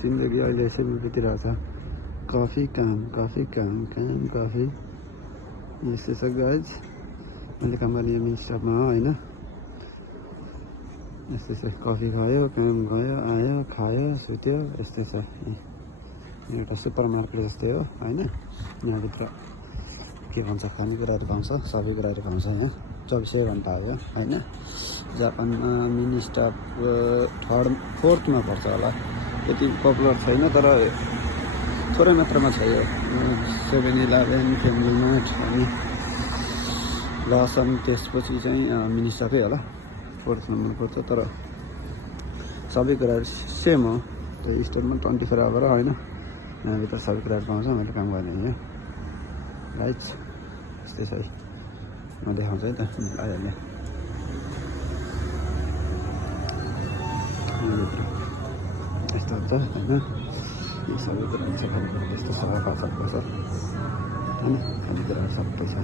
जिन्दगी अहिले यसरी बितिरहेको छ। कफी काम कफी काम कफी यस्तो छ गाइज। मैले काम गर्ने मिन स्टपमा हो होइन। यस्तै छ, कफी खायो, काम गयो, आयो, खायो, सुत्यो, यस्तै छ। एउटा सुपर मार्केट जस्तै हो होइन। यहाँभित्र के भन्छ खानेकुराहरू पाउँछ, सबै कुराहरू पाउँछ यहाँ। 24 घन्टा हो होइन। जापानमा मिनी स्टप 4th-मा पर्छ होला, त्यति पपुलर छैन तर थोरै मात्रामा छ यो। 7-Eleven, फ्यामिली मार्ट अनि लसन, त्यसपछि चाहिँ मिनी स्टपै होला। 4th नम्बर पर्छ तर सबै कुराहरू सेम हो। त्यो स्टोरमा 24 आवर होइन। यहाँभित्र सबै कुराहरू पाउँछ। मैले काम गर्ने यहाँ राइट यस्तै छ है। म देखाउँछु है त आइहाल्यो। यस्तो हुन्छ होइन। यो सबै कुरा हुन्छ, खानेकुरा यस्तो सबै पार्छ होइन। खानेकुराहरू सबै छ।